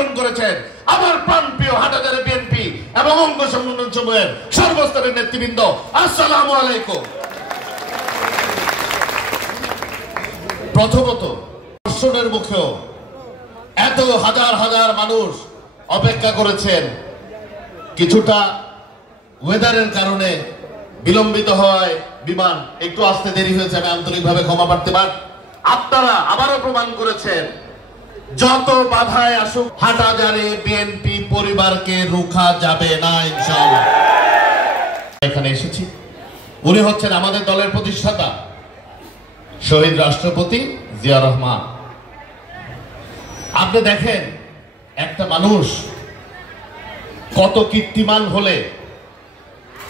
আন্দোলন করেছেন। আমার প্রাণপ্রিয় হাটাজারি বিএনপি এবং অঙ্গ সংগঠন সমূহের সর্বস্তরের নেতৃবৃন্দ, আসসালামু আলাইকুম। প্রথমত, দর্শনের মুখেও এত হাজার হাজার মানুষ অপেক্ষা করেছেন। কিছুটা ওয়েদারের কারণে বিলম্বিত হওয়ায় বিমান একটু আসতে দেরি হয়েছে, আমি আন্তরিকভাবে ক্ষমা প্রার্থী। আপনারা আবারও প্রমাণ করেছেন যত বাধায় আসুক হাটাজারি বিএনপি পরিবারকে রুখা যাবে না ইনশাআল্লাহ। এখানে এসেছি, উনি হচ্ছেন আমাদের দলের প্রতিষ্ঠাতা শহীদ রাষ্ট্রপতি জিয়া রহমান। আপনি দেখেন একটা মানুষ কত কীর্তিমান হলে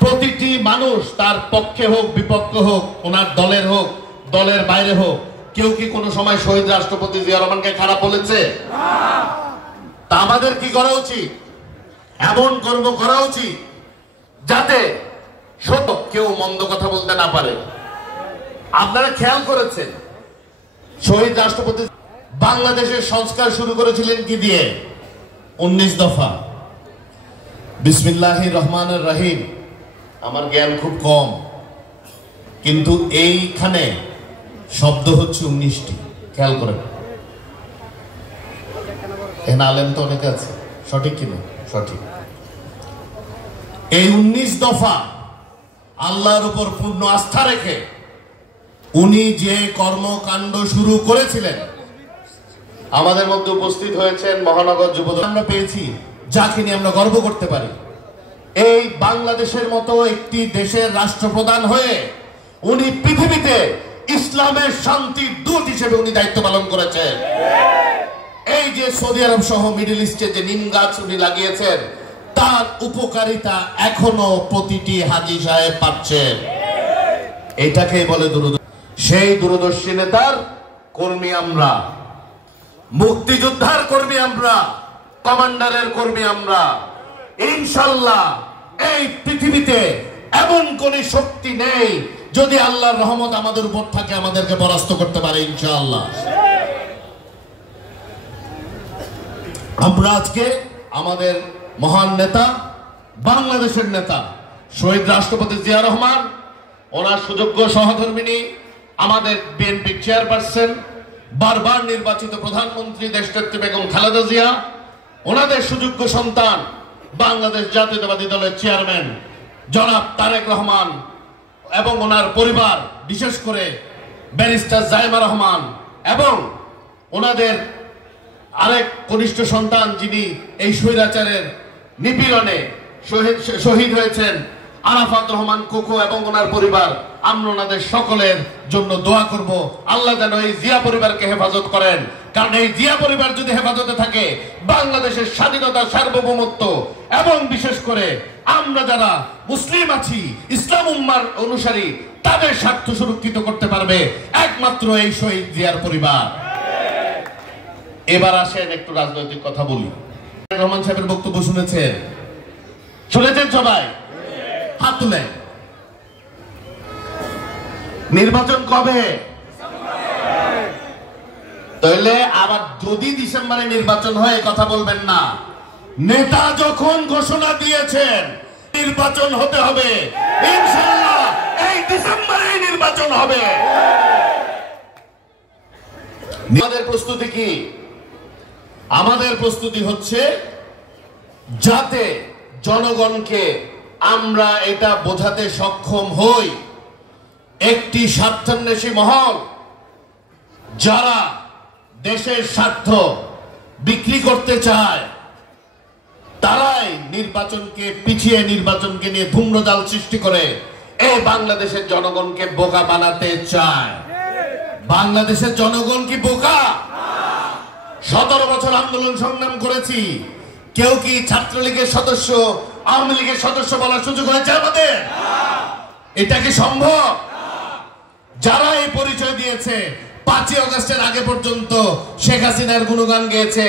প্রতিটি মানুষ তার পক্ষে হোক বিপক্ষে হোক, ওনার দলের হোক দলের বাইরে হোক, কেউ কি কোনো সময় শহীদ রাষ্ট্রপতি জিয়া রহমানকে খারাপ বলেছে? তা আমাদের কি করা উচিত? এমন কর্ম করা উচিত যাতে সত্য কেউ মন্দ কথা বলতে না পারে। আপনারা খেয়াল করেছেন শহীদ রাষ্ট্রপতি বাংলাদেশের সংস্কার শুরু করেছিলেন কি দিয়ে? 19 দফা। বিসমিল্লাহির রহমানির রহিম। আমার জ্ঞান খুব কম, কিন্তু এইখানে শব্দ হচ্ছে 19টি। খেয়াল করেন, এখানে আলেম তো অনেকে আছে, সঠিক কিনা? সঠিক। এই 19 দফা আল্লাহর উপর পূর্ণ আস্থা রেখে উনি যে কর্মকাণ্ড শুরু করেছিলেন, আমাদের মধ্যে উপস্থিত হয়েছেন মহানগর যুবদল আমরা পেয়েছি, যাকে নিয়ে আমরা গর্ব করতে পারি। এই বাংলাদেশের মতো একটি দেশের রাষ্ট্রপ্রধান হয়ে উনি পৃথিবীতে ইসলামের শান্তির দূত হিসেবে উনি দায়িত্ব পালন করেছেন। এই যে সৌদি আরব সহ মিডল ইস্টে যে নিম গাছ উনি লাগিয়েছেন, তার উপকারিতা এখনো প্রতিটি হাজী সাহেব পাচ্ছেন। এটাকেই বলে দূরদর্শী। সেই দূরদর্শী নেতার কর্মী আমরা, মুক্তিযোদ্ধার কর্মী আমরা, কমান্ডারের কর্মী আমরা। ইনশাআল্লাহ এই পৃথিবীতে এমন কোন শক্তি নেই, যদি আল্লাহর রহমত আমাদের উপর থাকে আমাদেরকে পরাস্ত করতে পারে ইনশাআল্লাহ। আমরা আজকে আমাদের মহান নেতা, বাংলাদেশের নেতা শহীদ রাষ্ট্রপতি জিয়া রহমান, ওনার সুযোগ্য সহধর্মিণী আমাদের বিএনপি চেয়ারপারসন, বারবার নির্বাচিত প্রধানমন্ত্রী দেশনেত্রী বেগম খালেদা জিয়া, ওনাদের সুযোগ্য সন্তান বাংলাদেশ জাতীয়তাবাদী দলের চেয়ারম্যান জনাব তারেক রহমান এবং ওনার পরিবার, বিশেষ করে ব্যারিস্টার জাইমা রহমান এবং ওনাদের আরেক কনিষ্ঠ সন্তান যিনি এই স্বৈরাচারের নিপীড়নে শহীদ হয়েছেন, আরাফাত রহমান কোকো এবং ওনার পরিবার। আমরা ওনাদের সকলের জন্য দোয়া করব, আল্লাহ যেন এই জিয়া পরিবারকে হেফাজত করেন। কারণ এই জিয়া পরিবার যদি হেফাজতে থাকে, বাংলাদেশের স্বাধীনতা, সার্বভৌমত্ব এবং বিশেষ করে আমরা যারা মুসলিম আছি, ইসলাম উম্মার অনুসারী, তাদের স্বার্থ সুরক্ষিত করতে পারবে একমাত্র এই শহীদ জিয়ার পরিবার। এবার আসেন একটু রাজনৈতিক কথা বলি। রহমান সাহেবের বক্তব্য শুনেছেন? শুনেছেন সবাই? হাত তুলে। নির্বাচন কবে? তাহলে আবার যদি ডিসেম্বরে নির্বাচন হয় কথা বলবেন না। নেতা যখন ঘোষণা দিয়েছেন নির্বাচন হতে হবে, ইনশাআল্লাহ এই ডিসেম্বরে নির্বাচন হবে। আমাদের প্রস্তুতি কি? আমাদের প্রস্তুতি হচ্ছে যাতে জনগণকে আমরা এটা বোঝাতে সক্ষম হই, একটি স্বার্থান্বেষী মহল যারা দেশের স্বার্থ বিক্রি করতে চায়, তারাই নির্বাচনকে পিছিয়ে, নির্বাচনকে নিয়ে ধূম্রজাল সৃষ্টি করে এই বাংলাদেশের জনগণকে বোকা বানাতে চায়। বাংলাদেশের জনগণ কি বোকা? 17 বছর আন্দোলন সংগ্রাম করেছি, কেউ কি ছাত্রলীগের সদস্য, আওয়ামী লীগের সদস্য বলার সুযোগ হয়েছে আমাদের? এটা কি সম্ভব? যারা এই পরিচয় দিয়েছে, 5ই আগস্টের আগে পর্যন্ত শেখ হাসিনার গুণগান গেয়েছে,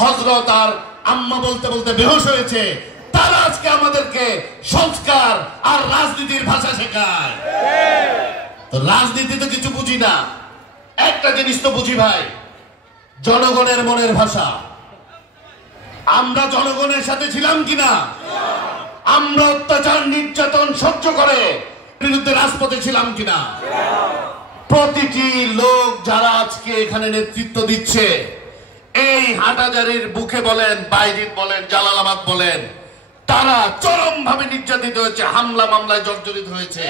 হযরত আর আম্মা বলতে বলতে বেহুশ হয়েছে, তারা আজকে আমাদেরকে সংস্কার আর রাজনীতির ভাষা শেখায়। তো রাজনীতি তো কিছু বুঝি না, একটা জিনিস তো বুঝি ভাই, জনগণের মনের ভাষা। আমরা জনগণের সাথে ছিলাম কিনা? আমরা অত্যাচার নির্যাতন সহ্য করে বিরুদ্ধে রাজপথে ছিলাম কিনা? প্রতিটি লোক যারা আজকে এখানে নেতৃত্ব দিচ্ছে, এই হাটাজারির বুকে বলেন, বাইজিৎ বলেন, জালালাবাদ বলেন, তারা চরমভাবে নির্যাতিত হয়েছে, হামলা মামলায় জর্জরিত হয়েছে।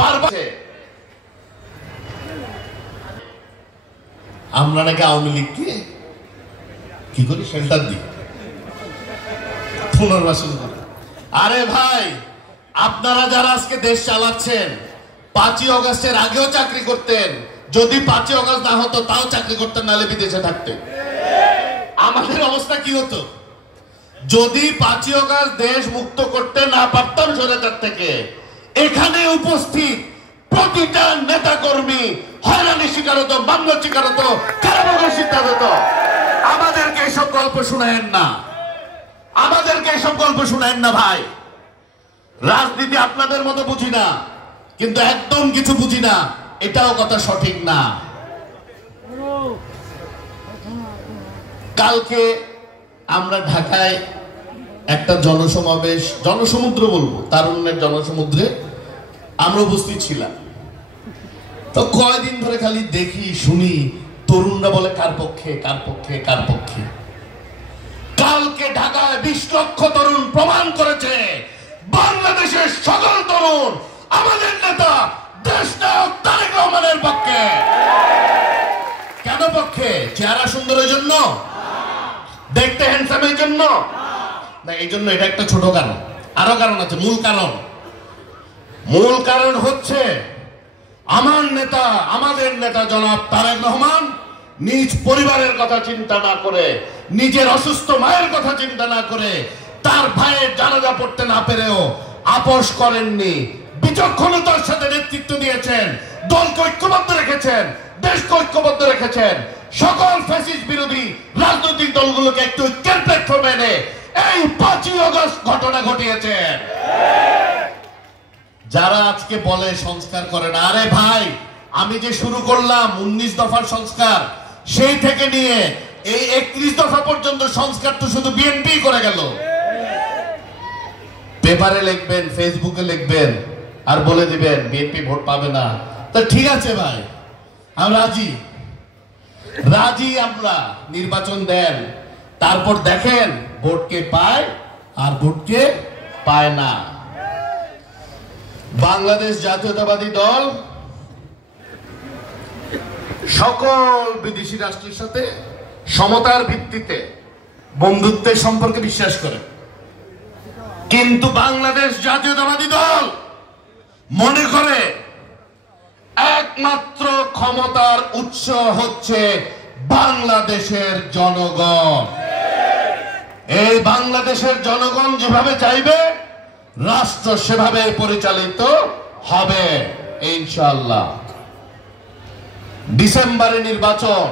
বারবার আমরা নাকি আওয়ামী লীগকে কি করি, শেল্টার দিই, পুনর্বাসন করি। আরে ভাই, আপনারা যারা আজকে দেশ চালাচ্ছেন 5ই অগস্টের আগেও চাকরি করতেন, যদি 5ই অগস্ট না হতো তাও চাকরি করতেন, নাহলে বিদেশে থাকতেন। আমাদের অবস্থা কি হতো যদি 5ই অগস্ট দেশ মুক্ত করতে না পারতাম স্বৈরাচার থেকে? এখানে উপস্থিত প্রতিটা নেতা কর্মী হয়রানির শিকার হতো, মামলার শিকার হতো, কারাভোগের শিকার হতো। আমাদেরকে এসব গল্প শুনায়েন না, আমাদেরকে এসব গল্প শুনায়েন না ভাই। রাজনীতি আপনাদের মতো বুঝি না, কিন্তু একদম কিছু বুঝি না এটাও কথা সঠিক না। কালকে আমরা ঢাকায় একটা জনসমাবেশ, জনসমুদ্র বলবো, তারুণ্যের জনসমুদ্রে আমরা উপস্থিত ছিলাম। তো কয়দিন ধরে খালি দেখি শুনি তরুণরা বলে কার পক্ষে কার পক্ষে কার পক্ষে। কালকে ঢাকায় 20 লক্ষ তরুণ প্রমাণ করেছে বাংলাদেশের সকল তরুণ আমাদের নেতা দেশনায়ক তারেক রহমানের পক্ষে। কেন পক্ষে? চেহারা সুন্দরের জন্য, দেখতে হ্যান্ডসামের জন্য না, এই জন্য। এটা একটা ছোট কারণ, আরো কারণ আছে। মূল কারণ হচ্ছে আমার নেতা, আমাদের নেতা জনাব তারেক রহমান নিজ পরিবারের কথা চিন্তা না করে, নিজের অসুস্থ মায়ের কথা চিন্তা না করে, তার ভাইয়ের জানাজা পড়তে না পেরেও আপোষ করেননি। বিচক্ষণতার সাথে নেতৃত্ব দিয়েছেন, দলকে ঐক্যবদ্ধ রেখেছেন, দেশকে ঐক্যবদ্ধ রেখেছেন। সকল ফ্যাসিস্ট বিরোধী রাজনৈতিক দলগুলোকে একটু ঐক্যের প্ল্যাটফর্মে এনে এই 5ই অগস্ট ঘটনা ঘটিয়েছেন। যারা আজকে বলে সংস্কার করে না, আরে ভাই, আমি যে শুরু করলাম 19 দফার সংস্কার, সেই থেকে নিয়ে এই 31 দফা পর্যন্ত সংস্কার তো শুধু বিএনপি করে গেল। পেপারে লিখবেন, ফেসবুকে লিখবেন, আর বলে দিবেন বিএনপি ভোট পাবে না। তো ঠিক আছে ভাই, আমরা রাজি। আমরা নির্বাচন দেন, তারপর দেখেন ভোটকে পায় আর ভোটকে পায় না। বাংলাদেশ জাতীয়তাবাদী দল সকল বিদেশি রাষ্ট্রের সাথে সমতার ভিত্তিতে বন্ধুত্বের সম্পর্কে বিশ্বাস করে, কিন্তু বাংলাদেশ জাতীয়তাবাদী দল মনে করে একমাত্র ক্ষমতার উৎস হচ্ছে বাংলাদেশের জনগণ। এই বাংলাদেশের জনগণ যেভাবে চাইবে রাষ্ট্র সেভাবে পরিচালিত হবে ইনশাআল্লাহ। ডিসেম্বরে নির্বাচন,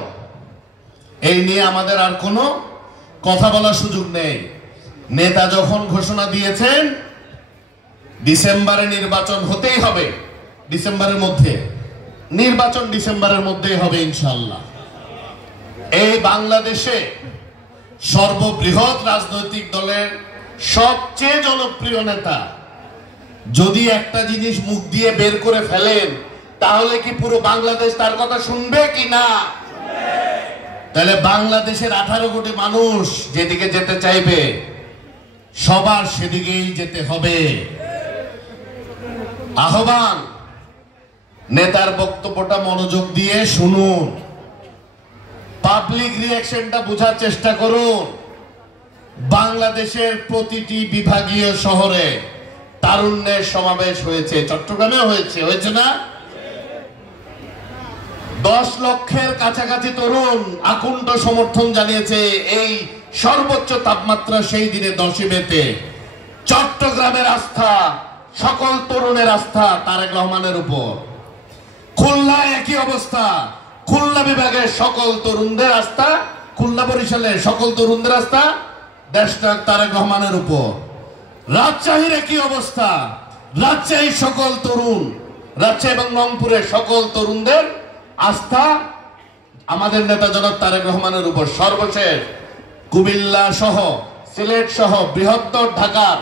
এই নিয়ে আমাদের আর কোনো কথা বলার সুযোগ নেই। নেতা যখন ঘোষণা দিয়েছেন ডিসেম্বরে নির্বাচন হতেই হবে, ডিসেম্বরের মধ্যে নির্বাচন, ডিসেম্বরের মধ্যেই হবে ইনশাআল্লাহ। এই বাংলাদেশে সর্ববৃহৎ রাজনৈতিক দলের সবচেয়ে জনপ্রিয় নেতা যদি একটা জিনিস মুখ দিয়ে বের করে ফেলেন, তাহলে কি পুরো বাংলাদেশ তার কথা শুনবে কি না? তাহলে বাংলাদেশের 18 কোটি মানুষ যেদিকে যেতে চাইবে সবার সেদিকেই যেতে হবে। আহ্বান, নেতার বক্তব্যটা মনোযোগ দিয়ে শুনুন, পাবলিক রিঅ্যাকশনটা বোঝার চেষ্টা করুন। বাংলাদেশের প্রতিটি বিভাগীয় শহরে তারুণ্যের সমাবেশ হয়েছে, চট্টগ্রামে হয়েছে না? 10 লক্ষের কাছাকাছি তরুণ আকুণ্ঠ সমর্থন জানিয়েছে এই সর্বোচ্চ তাপমাত্রা সেই দিনে 10 মেতে। চট্টগ্রামের আস্থা, সকল তরুণের আস্থা তারেক রহমানের উপর। খুলনায় একই অবস্থা, খুলনা বিভাগের সকল তরুণদের আস্থা, খুলনা বরিশালের সকল তরুণদের আস্থা দেশনায়ক তারেক রহমানের উপর। রাজশাহীর একই অবস্থা, রাজশাহীর সকল তরুণ, রাজশাহী এবং রংপুরের সকল তরুণদের আস্থা আমাদের নেতা জনাব তারেক রহমানের উপর। সর্বশেষ কুমিল্লা সহ সিলেট সহ বৃহত্তর ঢাকার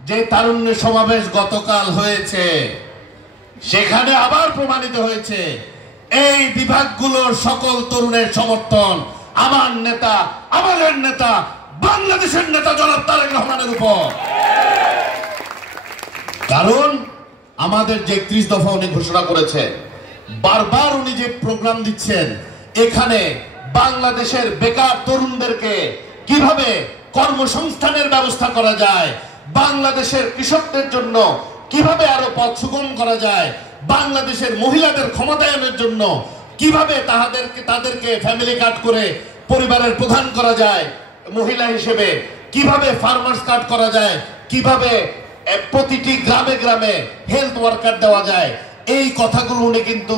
যে তারুণ্য সমাবেশ গতকাল হয়েছে, সেখানে আবার প্রমাণিত হয়েছে এই বিভাগগুলোর সকল তরুণের সমর্থন আমার নেতা, আমাদের নেতা, বাংলাদেশের নেতা জনাব তারেক রহমানের উপর। কারণ আমাদের যে 31 দফা উনি ঘোষণা করেছেন, বারবার উনি যে প্রোগ্রাম দিচ্ছেন, এখানে বাংলাদেশের বেকার তরুণদেরকে কিভাবে কর্মসংস্থানের ব্যবস্থা করা যায়, বাংলাদেশের কৃষকদের জন্য কিভাবে আরো পথ সুগম করা যায়, বাংলাদেশের মহিলাদের ক্ষমতায়নের জন্য কিভাবে তাদেরকে ফ্যামিলি কার্ড করে পরিবারের প্রধান করা যায়, মহিলা হিসেবে কিভাবে ফার্মার্স কার্ড করা যায়, কিভাবে প্রতিটি গ্রামে গ্রামে হেলথ ওয়ার্কার দেওয়া যায়, এই কথাগুলো উনি কিন্তু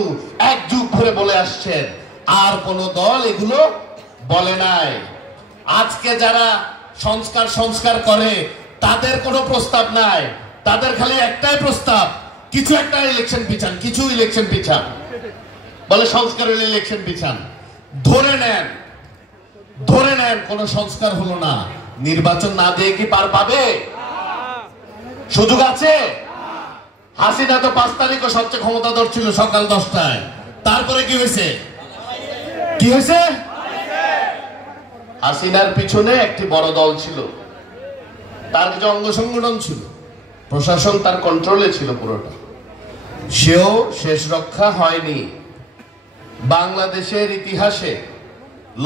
এক যুগ ধরে বলে আসছেন। আর কোন দল এগুলো বলে নাই। আজকে যারা সংস্কার করে তাদের কোনো প্রস্তাব নাই, তাদের খালি একটাই প্রস্তাব, কিছু একটা ইলেকশন পিছান, কিছু ইলেকশন পিছান, বলে সংস্কারের ইলেকশন পিছান। ধরে নেন কোন সংস্কার হলো না, নির্বাচন না দিয়ে কি পার পাবে? সুযোগ আছে? হাসিনা তো 5 তারিখও সবচেয়ে ক্ষমতাধর ছিল সকাল 10টায়, তারপরে কি হয়েছে? হাসিনার পিছনে একটি বড় দল ছিল, তার কিছু অঙ্গ সংগঠন ছিল, প্রশাসন তার কন্ট্রোলে ছিল পুরোটা, সেও শেষ রক্ষা হয়নি। বাংলাদেশের ইতিহাসে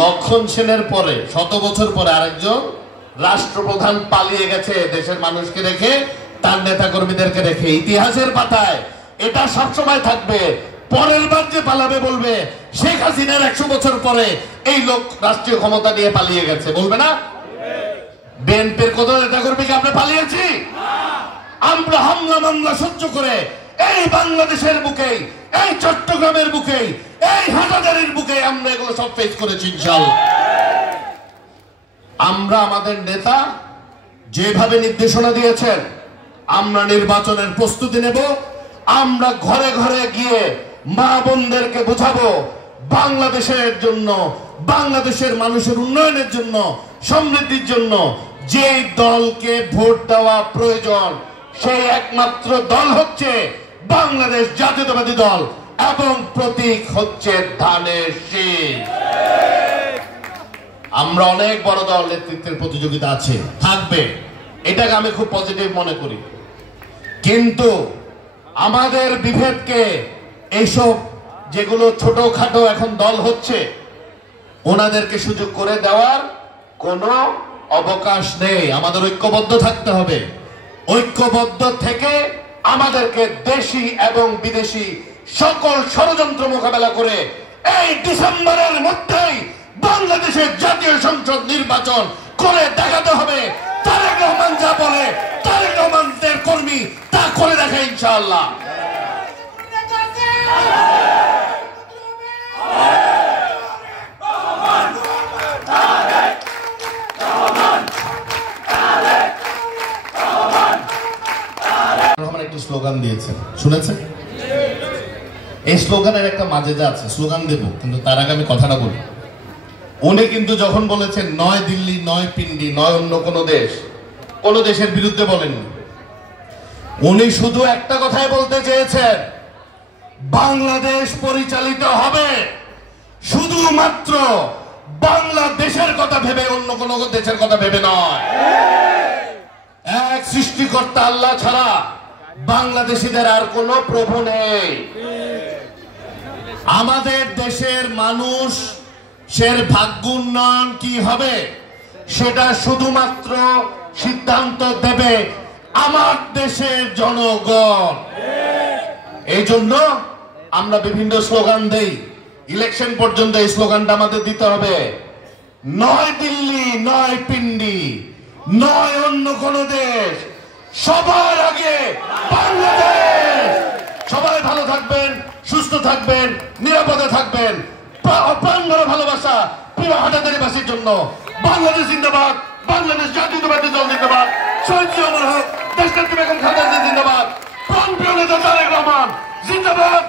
লক্ষণ সেনের পরে 100 বছর পরে আরেকজন রাষ্ট্রপ্রধান পালিয়ে গেছে দেশের মানুষকে রেখে, তার নেতা কর্মীদেরকে রেখে। ইতিহাসের পাতায় এটা সবসময় থাকবে। পরের বার যে পালাবে বলবে শেখ হাসিনার 100 বছর পরে এই লোক রাষ্ট্রীয় ক্ষমতা নিয়ে পালিয়ে গেছে, বলবে না? বিএনপির কত নেতা কর্মীকে আমরা পালিয়েছি? আমরা হামলা মামলা সহ্য করে এই বাংলাদেশের বুকেই, এই চট্টগ্রামের বুকেই, এই হাটাজারির বুকে আমরা এগুলো সব ফেস করেছি ইনশাআল্লাহ। আমরা আমাদের নেতা যেভাবে নির্দেশনা দিয়েছেন, আমরা নির্বাচনের প্রস্তুতি নেব। আমরা ঘরে ঘরে গিয়ে মা বোনদেরকে বোঝাবো বাংলাদেশের জন্য, বাংলাদেশের মানুষের উন্নয়নের জন্য, সমৃদ্ধির জন্য যেই দলকে ভোট দেওয়া প্রয়োজন, সেই একমাত্র দল হচ্ছে বাংলাদেশ জাতীয়তাবাদী দল, এবং প্রতীক হচ্ছে ধানের শীষ। আমরা অনেক বড় দল, নেতৃত্বের প্রতিযোগিতা আছে, থাকবে, এটাকে আমি খুব পজিটিভ মনে করি। কিন্তু আমাদের বিভেদকে, এইসব যেগুলো ছোটখাটো এখন দল হচ্ছে, ওনাদেরকে সুযোগ করে দেওয়ার কোনো অবকাশ নেই। আমাদের ঐক্যবদ্ধ থাকতে হবে। ঐক্যবদ্ধ থেকে আমাদেরকে দেশি এবং বিদেশি সকল ষড়যন্ত্র মোকাবেলা করে এই ডিসেম্বরের মধ্যেই বাংলাদেশের জাতীয় সংসদ নির্বাচন করে দেখাতে হবে। তারেক রহমান যা বলে, তারেক রহমানের কর্মী তা করে দেখে ইনশাআল্লাহ। একটু স্লোগান দিয়েছেন, শুনেছেন? এই স্লোগানের একটা মাজেজা আছে, স্লোগান দেব, কিন্তু তার আগে আমি কথাটা বলি। উনি কিন্তু যখন বলেছেন নয় দিল্লি, নয় পিন্ডি, নয় অন্য কোন দেশ, কোন দেশের বিরুদ্ধে বলেননি। উনি শুধু একটা কথাই বলতে চেয়েছেন, বাংলাদেশ পরিচালিত হবে শুধুমাত্র বাংলাদেশের কথা ভেবে, অন্য কোন দেশের কথা ভেবে নয়। এক সৃষ্টিকর্তা আল্লাহ ছাড়া বাংলাদেশিদের আর কোন প্রভু নেই। আমাদের দেশের মানুষের ভাগ্য উন্নয়ন কি হবে সেটা শুধুমাত্র সিদ্ধান্ত দেবে আমার দেশের জনগণ। এই জন্য আমরা বিভিন্ন স্লোগান দেই, ইলেকশন পর্যন্ত এই স্লোগানটা আমাদের দিতে হবে, নয় দিল্লি, নয় পিন্ডি, নয় অন্য কোন দেশ, সবার আগে বাংলাদেশ। সবাই ভালো থাকবেন, সুস্থ থাকবেন, নিরাপদে থাকবেন। প্রাণ ভরা ভালোবাসা প্রিয় হাটাজারিবাসীর জন্য। বাংলাদেশ জিন্দাবাদ, বাংলাদেশ জাতীয়তাবাদী দল জিন্দাবাদ, শহীদ জিয়া অমর হোক, দেশনেত্রী বেগম খালেদা জিয়া জিন্দাবাদ, প্রাণপ্রিয় নেতা তারেক রহমান জিন্দাবাদ।